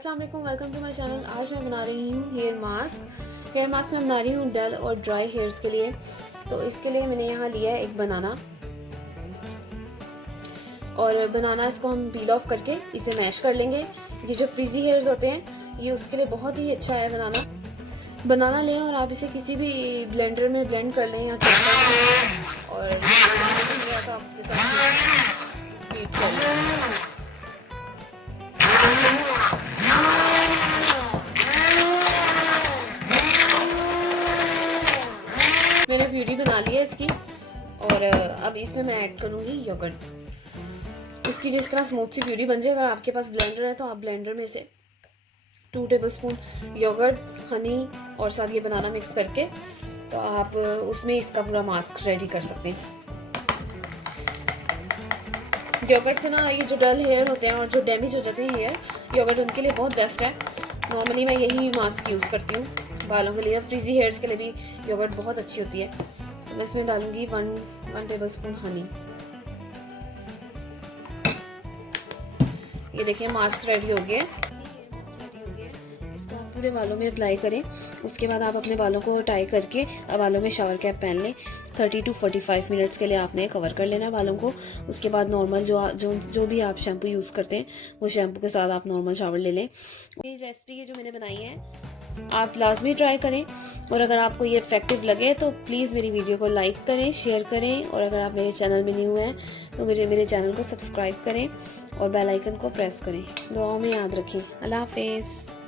अस्सलाम वालेकुम, welcome to my channel. आज मैं बना रही हूँ हेयर मास्क। हेयर मास्क मैं बना रही हूँ डल और ड्राई हेयर्स के लिए। तो इसके लिए मैंने यहाँ लिया है एक बनाना, और बनाना इसको हम पील ऑफ करके इसे मैश कर लेंगे। ये जो फ्रीजी हेयर्स होते हैं ये उसके लिए बहुत ही अच्छा है बनाना लें और आप इसे किसी भी ब्लेंडर में ब्लेंड कर लें या चॉपर में, और तो आप उसके साथ बीट कर लें। मैंने प्यूरी बना ली है इसकी, और अब इसमें मैं ऐड करूँगी योगर्ट। इसकी जिस तरह स्मूथ सी प्यूरी बन जाए, अगर आपके पास ब्लेंडर है तो आप ब्लेंडर में से 2 टेबलस्पून योगर्ट, हनी और साथ ये बनाना मिक्स करके तो आप उसमें इसका पूरा मास्क रेडी कर सकते हैं। योगर्ट से ना ये जो डल हेयर होते हैं और जो डैमेज हो जाते हैं हेयर, योगर्ट उनके लिए बहुत बेस्ट है। नॉर्मली मैं यही मास्क यूज़ करती हूँ बालों के लिए। फ्रीजी हेयर्स के लिए भी योगर्ट बहुत अच्छी होती है। तो मैं इसमें डालूंगी 1 टेबलस्पून हनी। ये देखिए मास्क रेडी हो गया। इसको आप पूरे बालों में अप्लाई करें। उसके बाद आप अपने बालों को टाई करके बालों में शावर कैप पहन लें। 30 to 45 मिनट्स के लिए आपने कवर कर लेना है बालों को। उसके बाद नॉर्मल जो भी आप शैम्पू यूज़ करते हैं वो शैम्पू के साथ आप नॉर्मल शावर ले लें। ये रेसिपी जो मैंने बनाई है आप लाजमी ट्राई करें, और अगर आपको ये इफेक्टिव लगे तो प्लीज़ मेरी वीडियो को लाइक करें, शेयर करें, और अगर आप मेरे चैनल में न्यू हैं तो मेरे चैनल को सब्सक्राइब करें और बेल आइकन को प्रेस करें। दुआओं में याद रखें। अल्लाह हाफिज़।